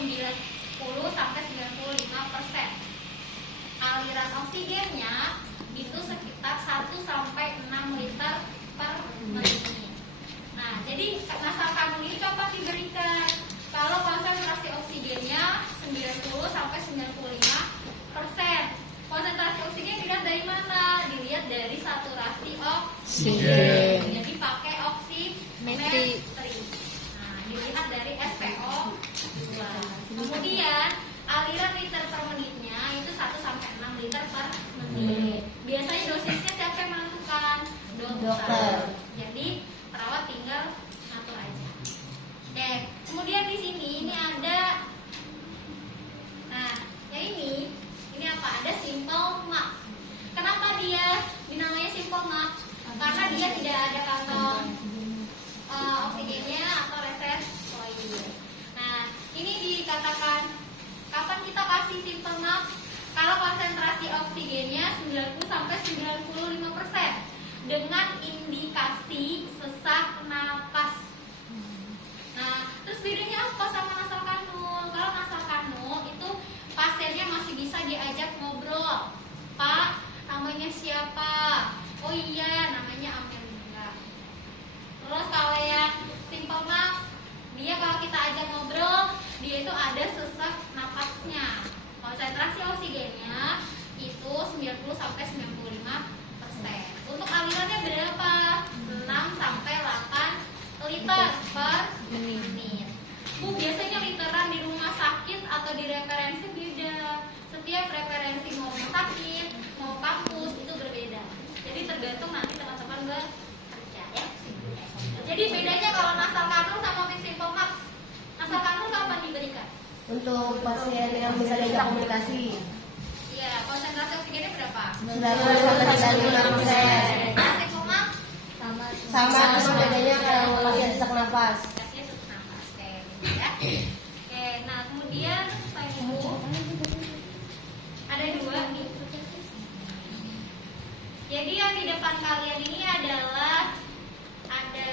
90 sampai 95%. Aliran oksigennya itu sekitar 1 sampai 6 liter per menit. Nah, jadi nasal kanul ini kapan diberikan? Kalau konsentrasi oksigennya 90 sampai 95%. Konsentrasi oksigen dilihat dari mana? Dilihat dari saturasi oksigen. Jadi pakai oksimetri. Nah, dilihat dari SpO2. Kemudian aliran liter per menitnya itu 1 sampai 6 liter per menit. Biasanya dosisnya siapa yang menentukan? Dokter. Jadi perawat tinggal ngatur aja. Oke, kemudian di sini ini ada, nah yang ini apa? Ada simple max. Kenapa dia dinamanya simple max? Karena dia tidak ada kantong oksigennya atau reservoir. Nah, ini dikatakan kapan kita kasih simple max? Kalau konsentrasi oksigennya 90 sampai 95% dengan indikasi sesak napas. Nah, terus bedanya apa sama nasal kanul? Kalau nasal kanul itu pasiennya masih bisa diajak ngobrol. Pak, namanya siapa? Oh iya, namanya Amelia. Terus kalau yang simple max, dia kalau kita ajak ngobrol, dia itu ada sesak napasnya. Konsentrasi oksigennya itu 90 sampai 95%. Untuk alirannya berapa? 6 sampai 8 liter per menit. Bu, biasanya literan di rumah sakit atau di referensi beda. Setiap referensi mau rumah sakit, mau kampus itu berbeda. Jadi tergantung nanti teman-teman bekerja ya. Jadi bedanya kalau nasal kanul sama simple max. Nasal kanul kapan diberikan? Untuk pasien yang bisa diajak komunikasi. Iya, konsentrasi oksigennya berapa? 90 sampai 95%. Simple max Sama, cuma bedanya kalau masih sesak nafas. kasih sesak nafas kayak gitu ya. Oke, nah kemudian selain itu ada dua nih. Jadi yang di depan kalian ini adalah ada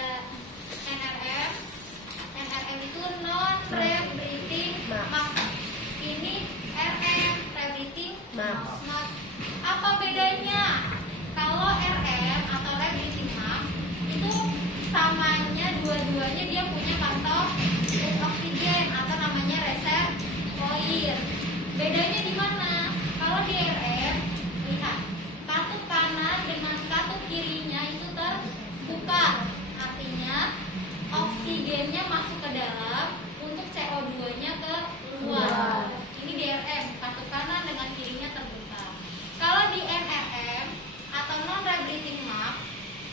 NRM. NRM itu non rebreathing max. Ini RM rebreathing max. Apa bedanya? Kalau RM atau rebreathing max itu samanya dua-duanya dia punya kantong oksigen atau namanya reservoir. Bedanya di mana? Kalau di RM, lihat katup kanan dengan katup kirinya itu terbuka, artinya oksigennya masuk ke dalam untuk CO2-nya keluar. Ini di RM, katup kanan dengan kirinya terbuka. Kalau di NRM atau non rebreathing max,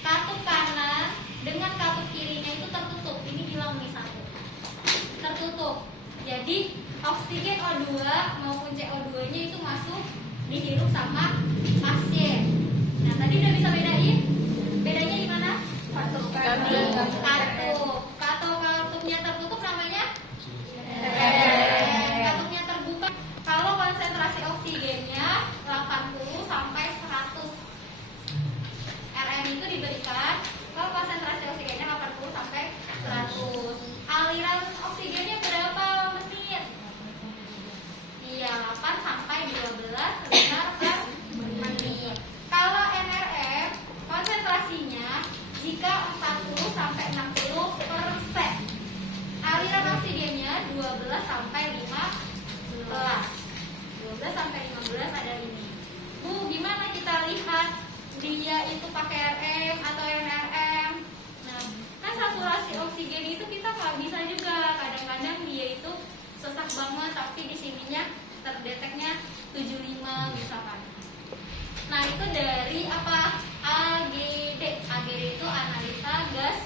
katup kanan dengan katup kirinya itu tertutup. Ini bilang nih satu, tertutup. Jadi oksigen O2 maupun CO2-nya itu masuk dihirup sama pasien. Nah, tadi udah bisa bedain? Bedanya di mana? Katup kanan. Katupnya tertutup namanya katupnya terbuka. Kalau konsentrasi oksigennya 80 sampai 100. RM itu diberikan kalau konsentrasi oksigennya 80 sampai 100. Aliran oksigennya berapa menit? Iya, 8 sampai 12 liter per menit. Kalau NRM konsentrasinya jika 40 sampai 60%. Aliran oksigennya 12 sampai 15. 12 sampai 15 ada ini. Bu, gimana kita lihat dia itu pakai RM atau NRM? Nah, kan saturasi oksigen itu kita nggak bisa juga. Kadang-kadang dia itu sesak banget, tapi di sininya terdeteknya 75 misalkan. Nah, itu dari apa? AGD. AGD itu analisa gas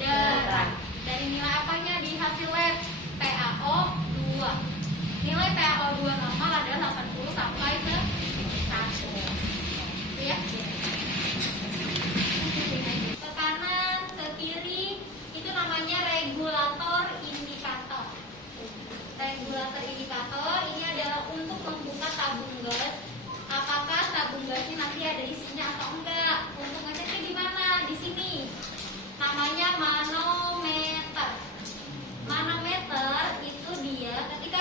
darah. Dari nilai apanya di hasil lab? PaO2. Nilai PaO2 normal adalah 80 sampai ke 100. Itu ya. Ke kanan, ke kiri itu namanya regulator indikator. Regulator indikator ini adalah untuk membuka tabung gas. Apakah tabung gasnya nanti ada isinya atau enggak? Untuk ngeceknya di mana? Di sini. Namanya manometer. Manometer itu dia ketika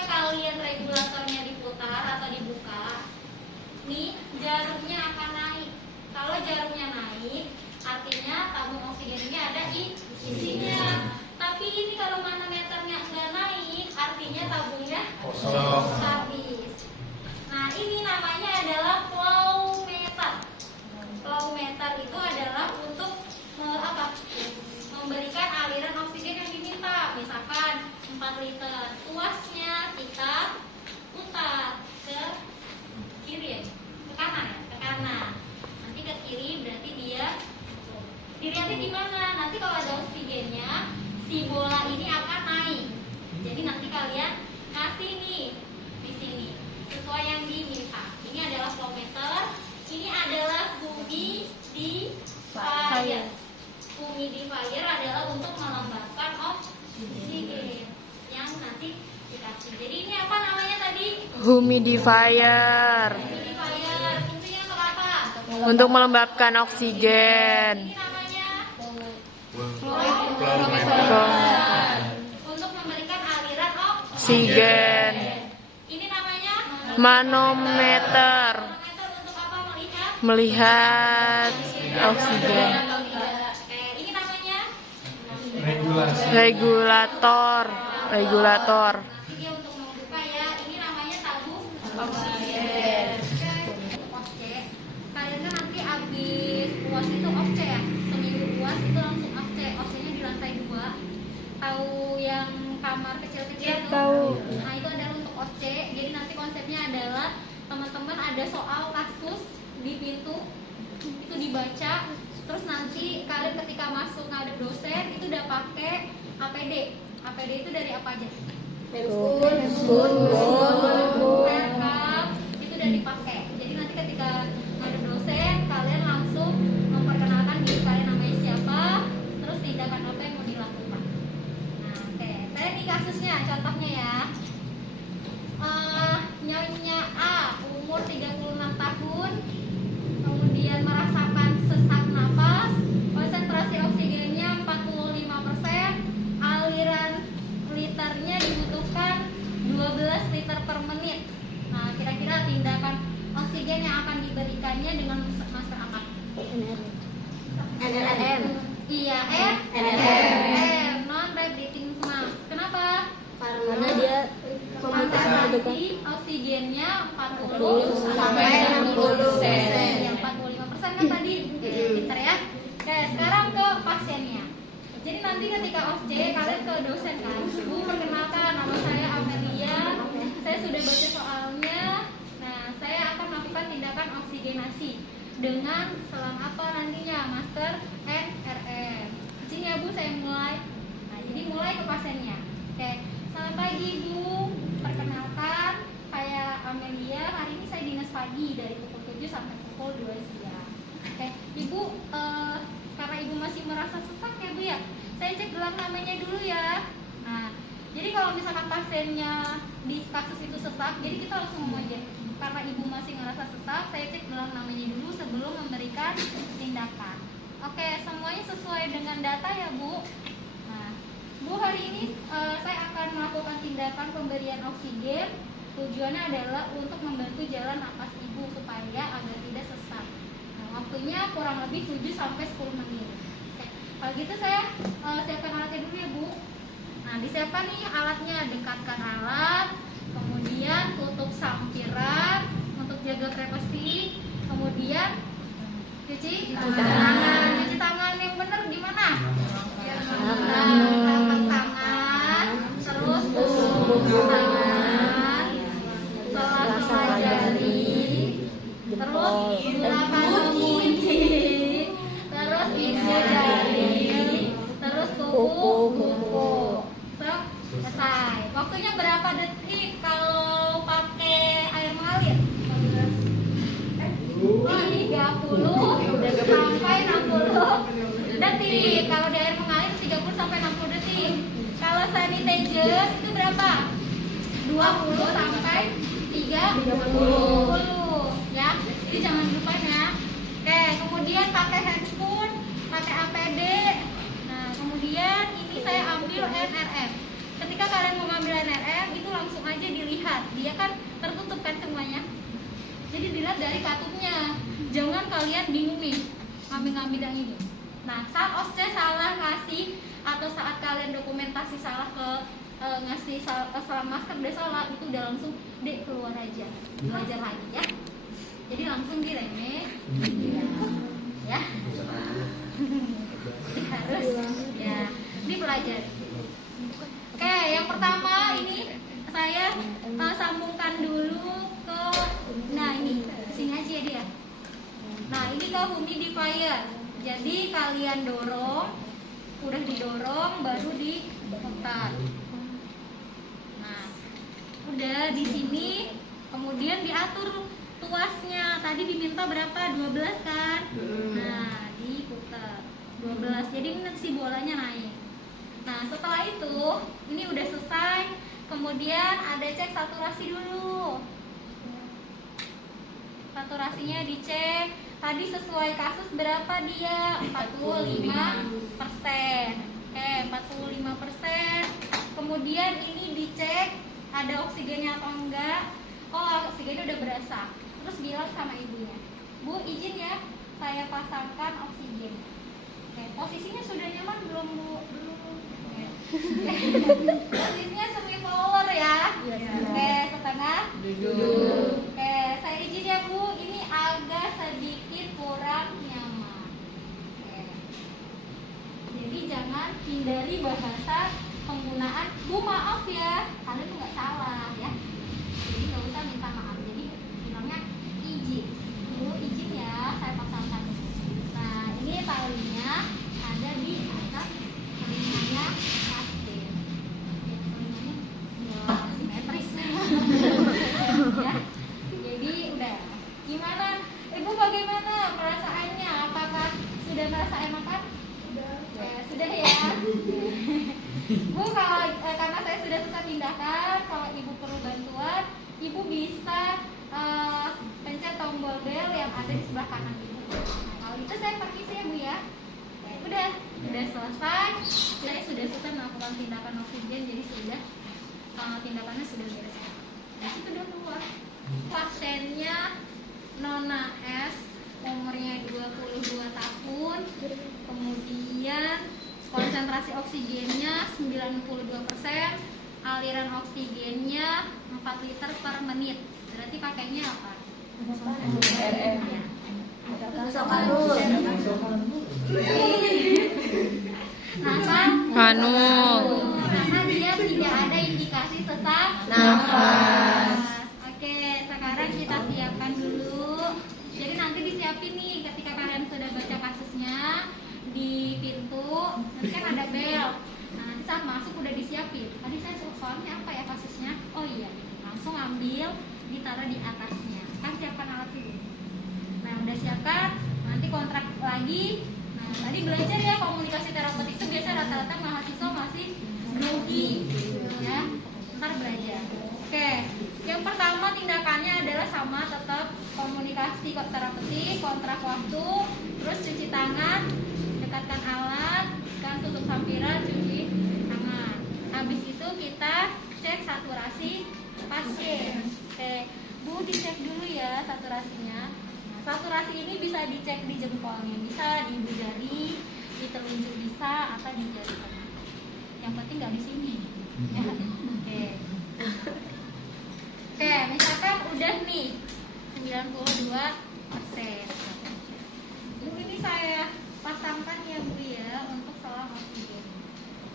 Humidifier. Humidifier. Fungsinya untuk apa? Untuk melembabkan oksigen. Ini namanya Flow- untuk memberikan aliran Oksigen. Ini namanya Manometer. manometer untuk apa? Melihat oksigen. Ini namanya Regulator. ini untuk membuka ya. Ini namanya tabung oksigen. Oke. Kalian kan nanti habis UAS itu OSCE ya. Seminggu UAS itu langsung OSCE. OSCE-nya di lantai 2. Tahu yang kamar kecil-kecil tuh? Tahu. Nah, itu adalah untuk OSCE. Jadi nanti konsepnya adalah teman-teman ada soal kasus di pintu itu dibaca, terus nanti kalian ketika masuk ngadep dosen itu udah pakai APD. APD itu dari apa aja? Welcome, itu udah dipakai. Jadi nanti ketika ngadep dosen kalian langsung memperkenalkan diri kalian namanya siapa, terus tindakan apa yang mau dilakukan. Nah, oke. Saya di kasusnya contohnya ya. Nyonya A umur 36 tahun, kemudian merasakan sesak napas, konsentrasi oksigennya 45%, aliran liternya dibutuhkan 12 liter per menit. Nah, kira-kira tindakan oksigen yang akan diberikannya dengan masker apa? NRM. Iya, NRM, non breathing mask. Kenapa? Karena dia Konsentrasi oksigennya 40 sampai 60%. Yang 45% kan tadi pintar ya. Oke, sekarang ke pasiennya. Jadi nanti ketika OSCE kalian ke dosen kan, Bu perkenalkan nama saya Amelia, saya sudah baca soalnya. Nah, saya akan melakukan tindakan oksigenasi dengan selang apa nantinya, masker NRM. Sini ya Bu, saya mulai. Nah, jadi mulai ke pasiennya. Oke, selamat pagi Bu, perkenalkan saya Amelia. Hari ini saya dinas pagi dari pukul 7 sampai pukul 2 siang. Oke, Ibu, karena Ibu masih merasa sesak ya Bu ya, saya cek gelang namanya dulu ya. Nah, jadi kalau misalkan pasiennya di kasus itu sesak, jadi kita langsung ngomong aja. Karena Ibu masih ngerasa sesak, saya cek gelang namanya dulu sebelum memberikan tindakan. Oke, semuanya sesuai dengan data ya Bu. Nah, Bu, hari ini saya akan melakukan tindakan pemberian oksigen. Tujuannya adalah untuk membantu jalan napas Ibu supaya agar tidak sesak. Nah, waktunya kurang lebih 7 sampai 10 menit. Oke, kalau gitu saya siapkan alatnya dulu ya Bu. Nah, disiapkan nih alatnya, dekatkan alat, kemudian tutup sampiran untuk jaga privasi, kemudian cuci tangan. Cuci tangan yang benar di mana? Telapak tangan, terus ujung tangan, sela-sela jari, terus gunakan kunci, terus ibu jari, terus kuku. Selesai. Waktunya berapa detik kalau pakai air mengalir? 30 sampai 60 detik. Kalau di air mengalir 30 sampai 60 detik. Kalau sanitizer itu berapa? 20 sampai 30 ya. Jadi jangan lupa ya. Oke, kemudian pakai handscoon, pakai APD. Nah, kemudian ini saya ambil NRM. Ketika kalian mau ngambil NRM itu langsung aja dilihat. Dia kan tertutup kan semuanya. Jadi dilihat dari katupnya. Jangan kalian bingung nih ngambil yang ini. Nah, saat OSCE salah ngasih atau saat kalian dokumentasi salah ke ngasih salah masker udah salah, itu udah langsung dek keluar aja, belajar lagi ya. Jadi langsung diremeh ya. Harus ya dipelajari. Oke, yang pertama ini saya sambungkan dulu ke, nah ini sini aja dia. Nah, ini ke humidifier. Jadi kalian dorong, udah didorong baru diputar. Nah, udah di sini, kemudian diatur tuasnya. Tadi diminta berapa? 12 kan? Nah, diputar 12. Jadi ini si bolanya naik. Nah, setelah itu ini udah selesai. Kemudian ada cek saturasi dulu. Saturasinya dicek. Tadi sesuai kasus berapa dia? 45%. Oke, 45%. Kemudian ini dicek ada oksigennya atau enggak. Oh, oksigennya udah berasa. Terus bilang sama ibunya, Bu, izin ya, saya pasangkan oksigen. Oke, posisinya sudah nyaman belum, Bu? Belum. Posisinya semi power ya. Oke, setengah duduk. Oke, saya izin ya, Bu, ini agak sedikit kurang nyaman. Oke. Jadi jangan hindari bahasa penggunaan Bu, maaf ya, kalian tuh nggak salah ya. Jadi nggak usah minta maaf. Jadi bilangnya izin. Bu, izin ya, saya pasangkan. Nah, ini talinya ada di atas telinganya pasien. Ya, telinganya ya simetris. Ya. Jadi udah. Gimana? Ibu bagaimana perasaannya? Apakah sudah merasa enakan? Sudah ya. Bu, kalau karena saya sudah selesai tindakan, kalau ibu perlu bantuan, ibu bisa pencet tombol bel yang ada di sebelah kanan ibu. Nah, kalau itu saya permisi ya, Bu ya. Udah selesai. Saya sudah selesai melakukan tindakan oksigen, jadi sudah tindakannya sudah beres. Nah, itu udah keluar. Pasiennya Nona S, umurnya 22 tahun, kemudian konsentrasi oksigennya 92%, aliran oksigennya 4 liter per menit. Berarti pakainya apa? Kanul. Karena dia tidak ada indikasi sesak Nafas. Oke, sekarang kita siapkan dulu. Jadi nanti disiapin nih ketika kalian sudah baca kasusnya di pintu, nanti kan ada bel. Nah, nanti saat masuk udah disiapin. Tadi saya soalnya apa ya kasusnya? Oh iya, langsung ambil, ditaruh di atasnya. Kan siapkan alat dulu. Nah, udah siapkan, nanti kontrak lagi. Nah, tadi belajar ya komunikasi terapeutik itu biasa rata-rata mahasiswa masih grogi, ya. Ntar belajar. Oke, yang pertama tindakannya adalah sama, tetap komunikasi terapeutik, kontrak waktu, terus cuci tangan, dekatkan alat, kan tutup sampiran, cuci tangan. Habis itu kita cek saturasi pasien. Oke, Bu, dicek dulu ya saturasinya. Nah, saturasi ini bisa dicek di jempolnya, bisa di ibu jari, di telunjuk bisa, atau di jari tengah. Yang penting nggak di sini. Ya. Oke. Oke, misalkan udah nih 92%. Ini saya pasangkan ya, Bu ya, untuk selang oksigen.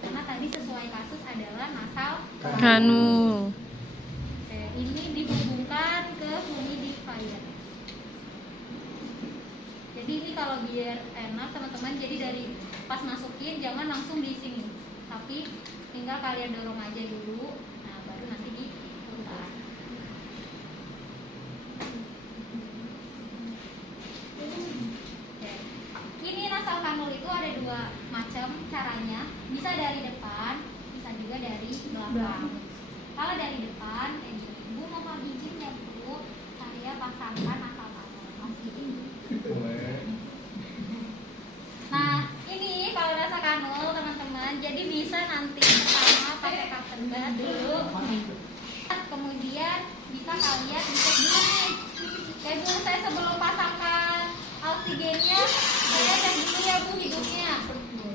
Karena tadi sesuai kasus adalah nasal Kanul. Oke, ini dihubungkan ke humidifier. Jadi ini kalau biar enak teman-teman, jadi dari pas masukin jangan langsung di sini, tapi tinggal kalian dorong aja dulu. Nah, baru nanti diputar. Oke. Ini nasal kanul itu ada 2 macam caranya. Bisa dari depan, bisa juga dari belakang. Kalau dari depan, kayak gini. Bu, mohon izin ya, Bu, saya pasangkan nasal kanul oksigen. Nah, ini kalau nasal kanul teman-teman, jadi bisa nanti pertama pakai cutter dulu. Kemudian bisa kalian dicek dulu nih. Kayak dulu saya sebelum pasangkan oksigennya, saya cek dulu ya, Bu, hidungnya.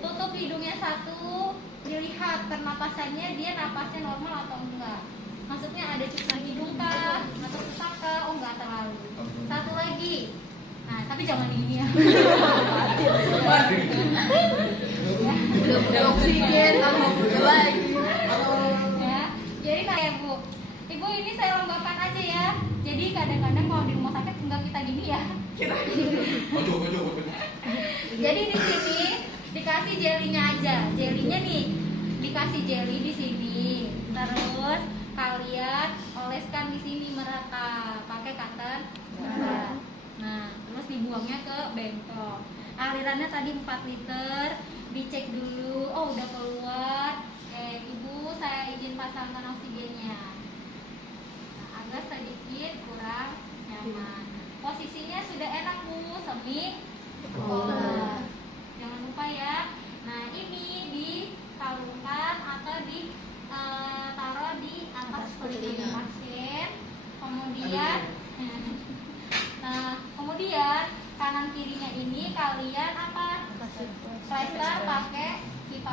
Tutup hidungnya satu, dilihat pernapasannya dia napasnya normal atau enggak. Maksudnya ada ciptaan hidung kah atau sesak kah? Oh, enggak terlalu. Satu lagi. Nah, tapi jangan ini ya. Oksigen sama lagi. Ya. Jadi kayak Bu, Ibu ini saya lombakan aja ya. Jadi kadang-kadang kalau di rumah sakit enggak kita gini ya. Jadi di sini dikasih jelinya aja. Jelinya nih dikasih jeli di sini. Terus kalian oleskan di sini merata pakai cutter. Nah, terus dibuangnya ke bengkok. Alirannya tadi 4 liter, dicek dulu. Oh, udah keluar. Ibu, saya izin pasangkan oksigennya. Nah, agak sedikit kurang nyaman. Posisi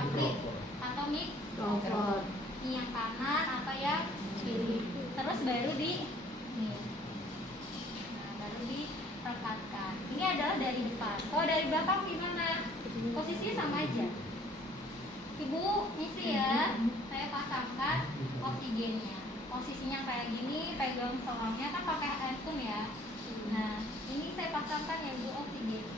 split atau microphone. Ini yang kanan atau yang kiri. Terus baru di nih. Nah, baru direkatkan. Ini adalah dari depan. Kalau dari belakang gimana? Posisinya sama aja. Ibu, misi ya. Saya pasangkan oksigennya. Posisinya kayak gini, pegang selangnya kan pakai handphone ya. Nah, ini saya pasangkan ya Bu oksigen.